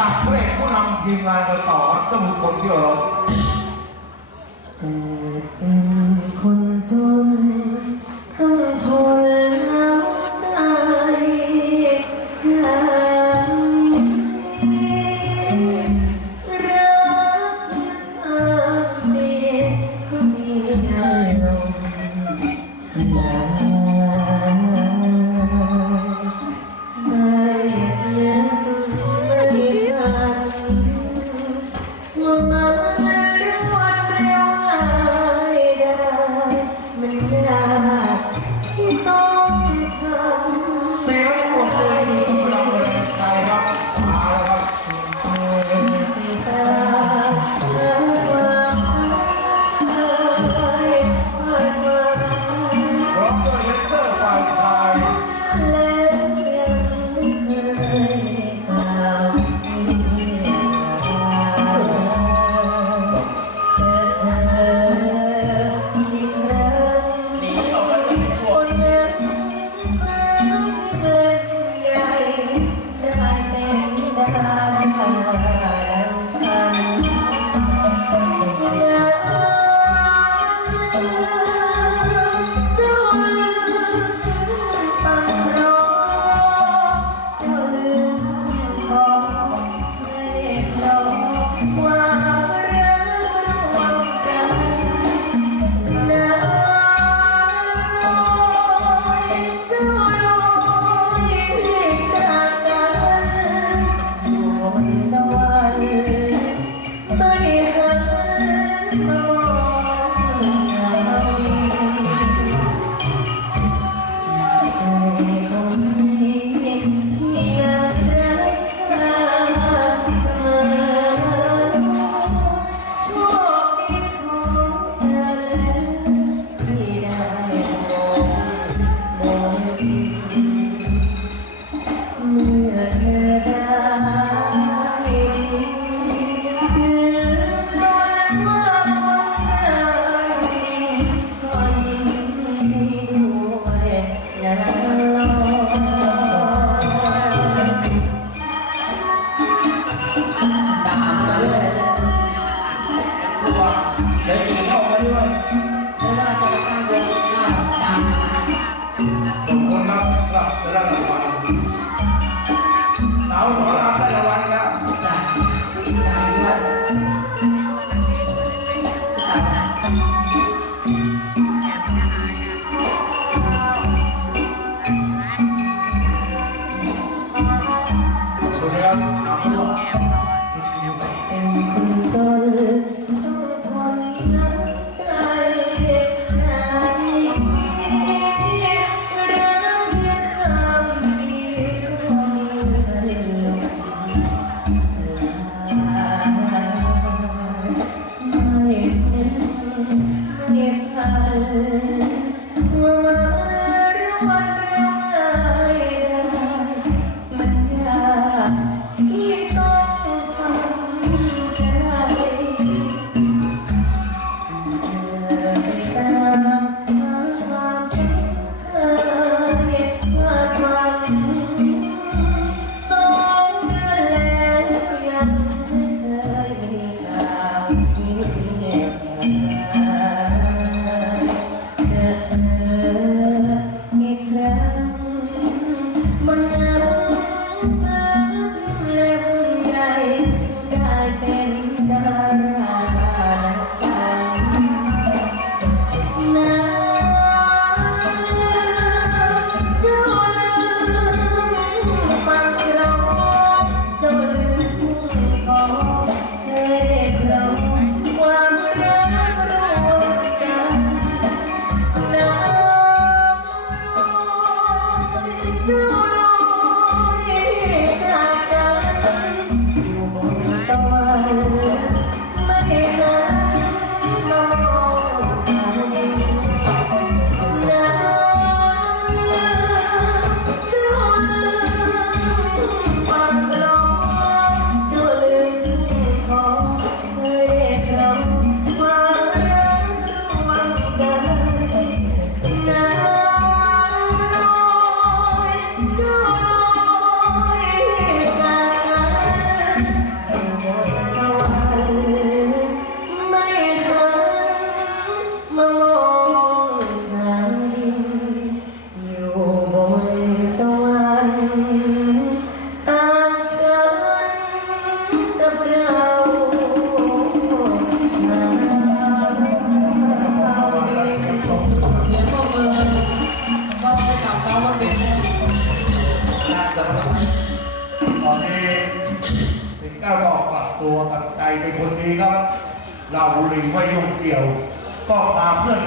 สาวเพื่อนผู้นำทีมงานโดยต่อรับเจ้ามือชนที่เรา love. แก้วออกลับตัวกลับใจเป็นคนดีครับ เราบุหรี่ไม่ยุ่งเกี่ยว ก็พาเพื่อน